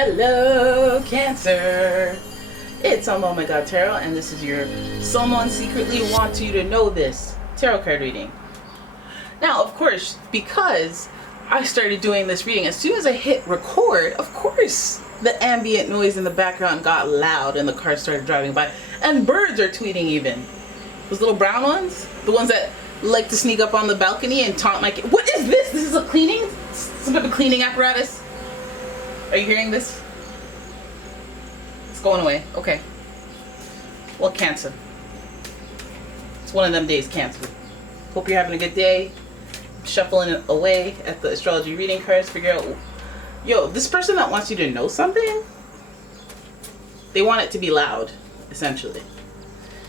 Hello, Cancer. It's umomgtarot, and this is your Someone Secretly Wants You to Know This tarot card reading. Now, of course, because I started doing this reading, as soon as I hit record, of course, the ambient noise in the background got loud and the cars started driving by. And birds are tweeting even. Those little brown ones? The ones that like to sneak up on the balcony and taunt my kid. What is this? This is a cleaning? Some type of cleaning apparatus? Are you hearing this? It's going away. Okay. Well, Cancer. It's one of them days, Cancer. Hope you're having a good day. Shuffling it away at the astrology reading cards. Figure out, yo, this person that wants you to know something, they want it to be loud, essentially.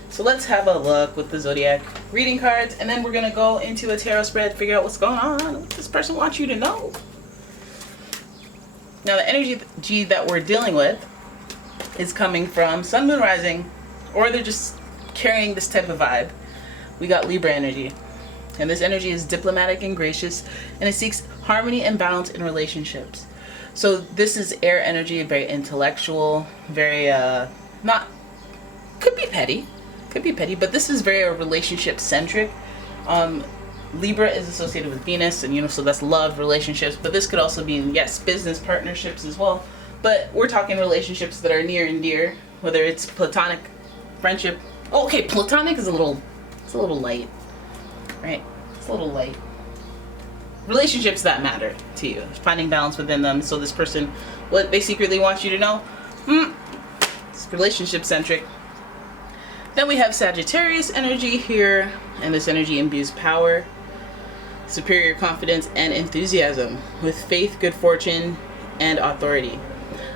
So let's have a look with the zodiac reading cards, and then we're going to go into a tarot spread, figure out what's going on, what this person wants you to know. Now, the energy that we're dealing with is coming from Sun, Moon, Rising, or they're just carrying this type of vibe. We got Libra energy. And this energy is diplomatic and gracious, and it seeks harmony and balance in relationships. So this is air energy, very intellectual, very, could be petty, but this is very relationship centric. Libra is associated with Venus, and so that's love, relationships, but this could also be, yes, business partnerships as well. But we're talking relationships that are near and dear, whether it's platonic, friendship. Oh, okay, platonic is a little light, right? It's a little light. Relationships that matter to you, finding balance within them. So this person, what they secretly want you to know, it's relationship centric. Then we have Sagittarius energy here, and this energy imbues power, superior confidence, and enthusiasm with faith, good fortune, and authority.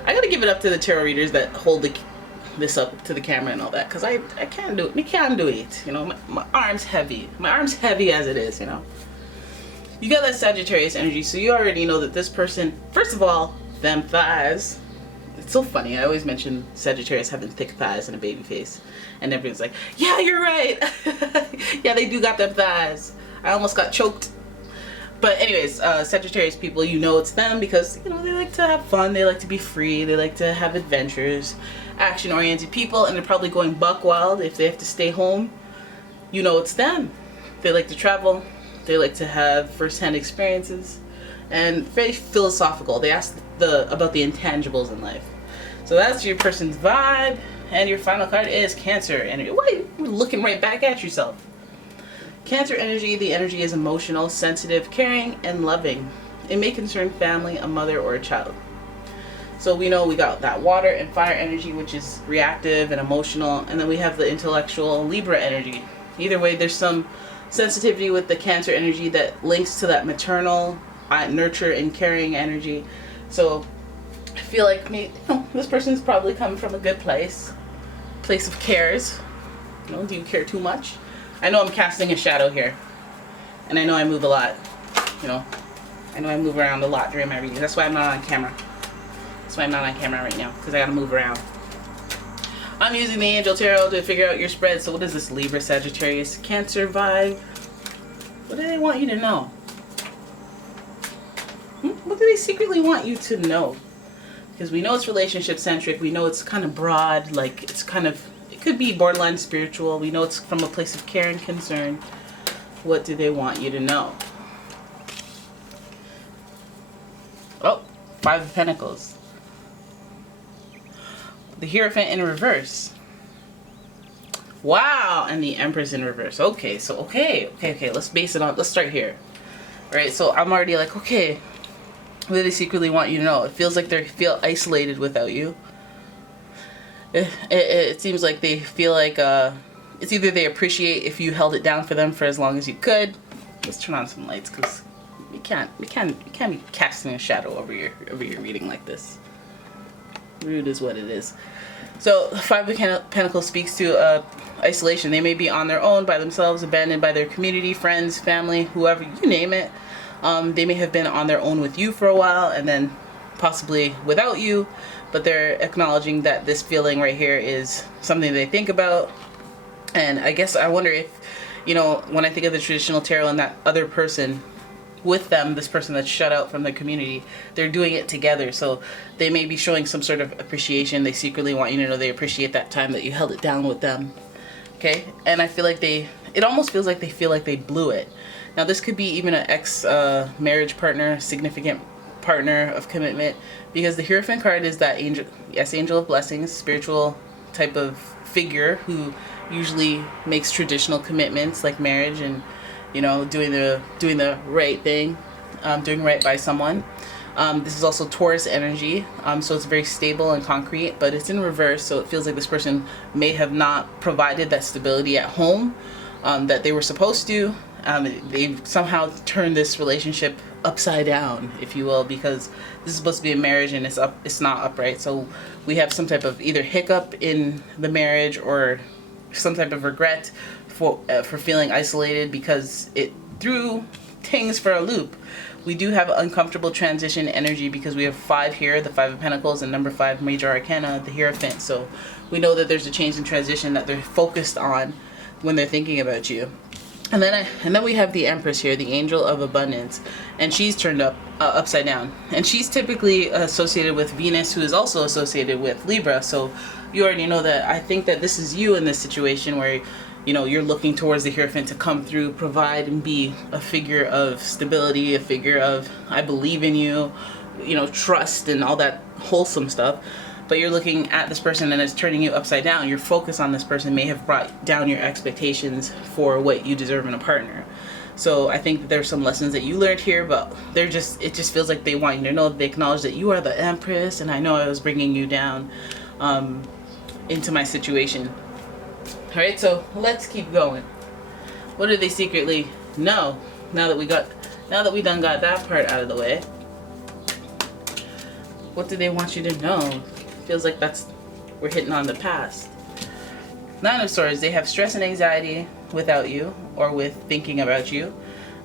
I gotta give it up to the tarot readers that hold this up to the camera and all that, because I can't do it. I can't do it. My arm's heavy. My arm's heavy as it is, You got that Sagittarius energy, so you already know that this person, first of all, them thighs. It's so funny. I always mention Sagittarius having thick thighs and a baby face, and everyone's like, yeah, you're right. Yeah, they do got them thighs. I almost got choked. But anyways, Sagittarius people, it's them because, they like to have fun, they like to be free, they like to have adventures, action-oriented people, and they're probably going buck wild if they have to stay home. It's them. They like to travel, they like to have first-hand experiences, and very philosophical. They ask about the intangibles in life. So that's your person's vibe, and your final card is Cancer energy. Why are you looking right back at yourself? Cancer energy, the energy is emotional, sensitive, caring, and loving. It may concern family, a mother, or a child. So we know we got that water and fire energy, which is reactive and emotional, and then we have the intellectual Libra energy. Either way, there's some sensitivity with the Cancer energy that links to that maternal, nurture, and caring energy. So I feel like this person's probably coming from a good place of cares. Do you care too much? I know I'm casting a shadow here, and I know I move a lot, I know I move around a lot during my readings. That's why I'm not on camera. That's why I'm not on camera right now, because I gotta move around. I'm using the Angel Tarot to figure out your spread. So what is this Libra, Sagittarius, Cancer vibe? What do they want you to know? What do they secretly want you to know? Because we know it's relationship centric. We know it's kind of broad, like it could be borderline spiritual. We know it's from a place of care and concern. What do they want you to know? Oh, Five of Pentacles. The Hierophant in reverse. Wow, and the Empress in reverse. Okay, so okay. Let's base it on. Let's start here. All right, so I'm already like, okay, what do they secretly want you to know? It feels like they feel isolated without you. It seems like they feel like it's either they appreciate if you held it down for them for as long as you could. Let's turn on some lights, because you can't be casting a shadow over your reading like this. Rude is what it is. So Five of Pentacles speaks to isolation. They may be on their own, by themselves, abandoned by their community, friends, family, whoever, you name it. They may have been on their own with you for a while, and then possibly without you, but they're acknowledging that this feeling right here is something they think about. And I guess I wonder if, when I think of the traditional tarot and that other person with them, this person that's shut out from the community. They're doing it together, so they may be showing some sort of appreciation. They secretly want you to know they appreciate that time that you held it down with them. Okay, and I feel like it almost feels like they feel like they blew it. Now this could be even an ex marriage partner, significant partner of commitment, because the Hierophant card is that angel, yes, angel of blessings, spiritual type of figure who usually makes traditional commitments like marriage and, you know, doing the right thing, doing right by someone. This is also Taurus energy, so it's very stable and concrete, but it's in reverse, so it feels like this person may have not provided that stability at home that they were supposed to. They've somehow turned this relationship upside down, if you will, because this is supposed to be a marriage and it's not upright. So we have some type of either hiccup in the marriage or some type of regret for feeling isolated because it threw things for a loop. We do have uncomfortable transition energy because we have 5 here, the 5 of Pentacles, and number 5 major arcana, the Hierophant. So we know that there's a change in transition that they're focused on when they're thinking about you. And then we have the Empress here, the angel of abundance, and she's turned upside down. And she's typically associated with Venus, who is also associated with Libra. So you already know that. I think that this is you in this situation where, you know, you're looking towards the Hierophant to come through, provide, and be a figure of stability, a figure of I believe in you, you know, trust and all that wholesome stuff. But you're looking at this person and it's turning you upside down. Your focus on this person may have brought down your expectations for what you deserve in a partner. So I think that there's some lessons that you learned here, but it just feels like they want you to know that they acknowledge that you are the Empress, and I know I was bringing you down into my situation. All right, so let's keep going. What do they secretly know now that we done got that part out of the way? What do they want you to know? Feels like we're hitting on the past. 9 of Swords, they have stress and anxiety without you or with thinking about you.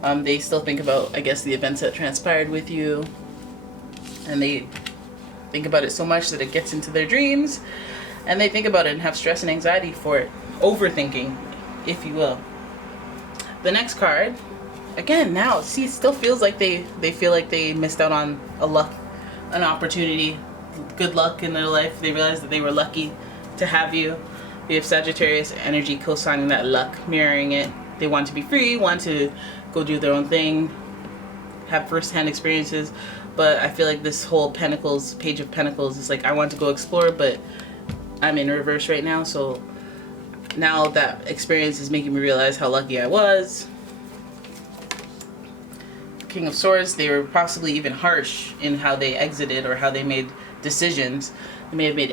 They still think about, I guess, the events that transpired with you, and they think about it so much that it gets into their dreams, and they think about it and have stress and anxiety for it. Overthinking, if you will. The next card, again, now, see, it still feels like they feel like they missed out on an opportunity, good luck in their life. They realize that they were lucky to have you. We have Sagittarius energy co-signing that luck, mirroring it. They want to be free, want to go do their own thing, have first-hand experiences. But I feel like this whole Pentacles, Page of Pentacles, is like, I want to go explore, but I'm in reverse right now. So now that experience is making me realize how lucky I was. King of Swords, they were possibly even harsh in how they exited or how they made decisions. They may have made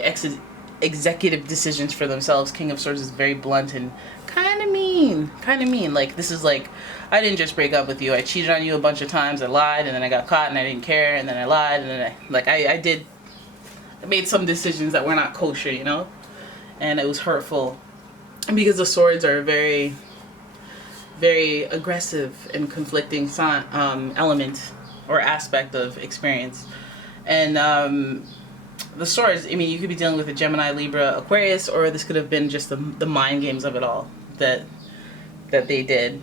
executive decisions for themselves. King of Swords is very blunt and kind of mean. Like, this is like, I didn't just break up with you. I cheated on you a bunch of times. I lied, and then I got caught, and I didn't care, and then I lied, and then I made some decisions that were not kosher, you know? And it was hurtful. And because the swords are very, very aggressive and conflicting element or aspect of experience. And the swords, I mean, you could be dealing with a Gemini, Libra, Aquarius, or this could have been just the mind games of it all that they did.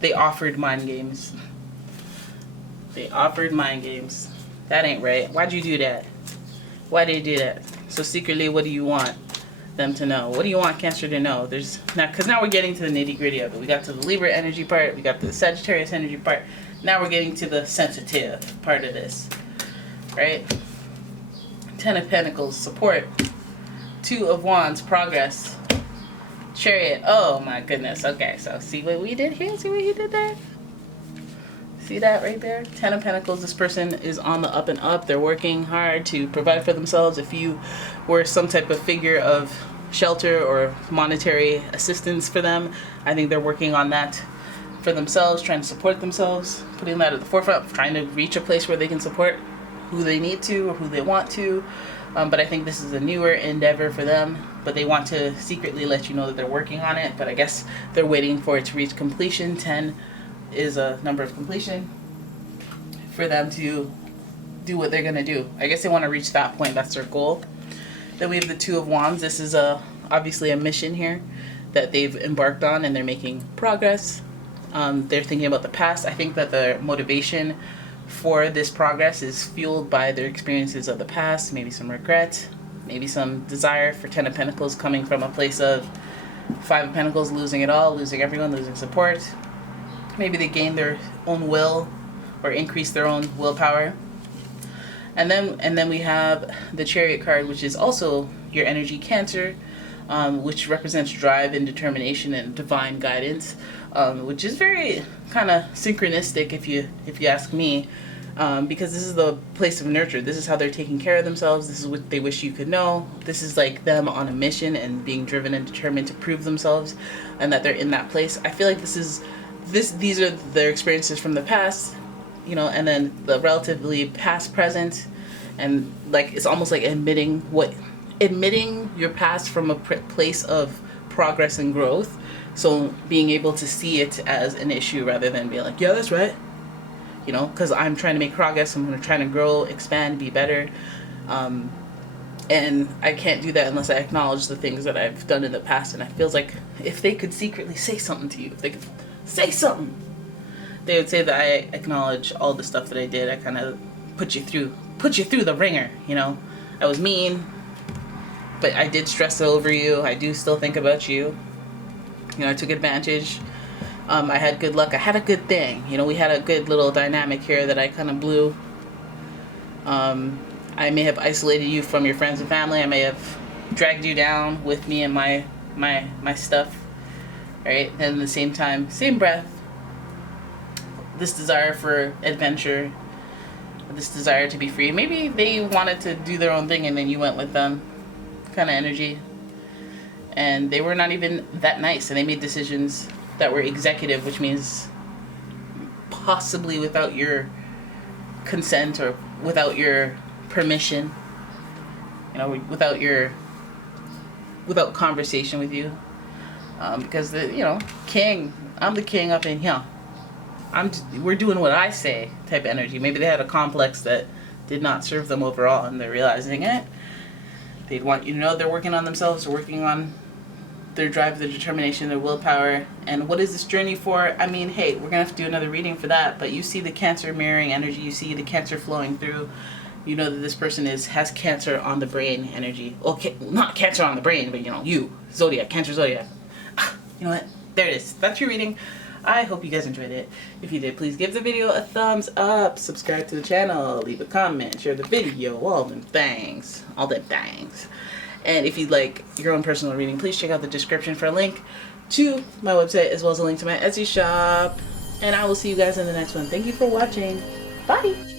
They offered mind games. They offered mind games. That ain't right. Why'd you do that? Why did you do that? So secretly, what do you want them to know? What do you want Cancer to know? Because now we're getting to the nitty gritty of it. We got to the Libra energy part. We got the Sagittarius energy part. Now we're getting to the sensitive part of this. Right? 10 of Pentacles, support. 2 of Wands, progress. Chariot, oh my goodness. Okay, so see what we did here? See what he did there? See that right there? 10 of Pentacles, this person is on the up and up. They're working hard to provide for themselves. If you were some type of figure of shelter or monetary assistance for them, I think they're working on that for themselves, trying to support themselves, putting that at the forefront, trying to reach a place where they can support who they need to or who they want to. But I think this is a newer endeavor for them, but they want to secretly let you know that they're working on it, but I guess they're waiting for it to reach completion. 10 is a number of completion for them to do what they're going to do. I guess they want to reach that point. That's their goal. Then we have the 2 of Wands. This is obviously a mission here that they've embarked on, and they're making progress. They're thinking about the past. I think that their motivation for this progress is fueled by their experiences of the past, maybe some regret, maybe some desire for Ten of Pentacles coming from a place of Five of Pentacles, losing it all, losing everyone, losing support. Maybe they gain their own will or increase their own willpower. And then we have the Chariot card, which is also your energy, Cancer, which represents drive and determination and divine guidance, which is very kind of synchronistic if you ask me, because this is the place of nurture. This is how they're taking care of themselves. This is what they wish you could know. This is like them on a mission and being driven and determined to prove themselves, and that they're in that place. I feel like these are their experiences from the past, you know, and then the relatively past, present, and like it's almost like admitting your past from a place of progress and growth. So being able to see it as an issue rather than being like, yeah, that's right, you know, because I'm trying to make progress, I'm trying to grow, expand, be better, and I can't do that unless I acknowledge the things that I've done in the past. And it feels like if they could secretly say something to you, if they could say something, they would say that I acknowledge all the stuff that I did. I kind of put you through the ringer, you know. I was mean, but I did stress over you. I do still think about you. You know, I took advantage. I had good luck. I had a good thing. You know, we had a good little dynamic here that I kind of blew. I may have isolated you from your friends and family. I may have dragged you down with me and my stuff. Right? And at the same time, same breath, this desire for adventure, this desire to be free. Maybe they wanted to do their own thing and then you went with them, kind of energy. And they were not even that nice, and they made decisions that were executive, which means possibly without your consent or without your permission, you know, without conversation with you. Because king, I'm the king up in here. We're doing what I say type energy. Maybe they had a complex that did not serve them overall, and they're realizing it. They'd want you to know they're working on themselves, they're working on their drive, their determination, their willpower. And what is this journey for? I mean, hey, we're gonna have to do another reading for that, but you see the Cancer mirroring energy, you see the Cancer flowing through. You know that this person has Cancer on the brain energy. Okay, not Cancer on the brain, but Zodiac, Cancer Zodiac. You know what? There it is. That's your reading. I hope you guys enjoyed it. If you did, please give the video a thumbs up, subscribe to the channel, leave a comment, share the video, all them things. And if you'd like your own personal reading, please check out the description for a link to my website as well as a link to my Etsy shop. And I will see you guys in the next one. Thank you for watching. Bye!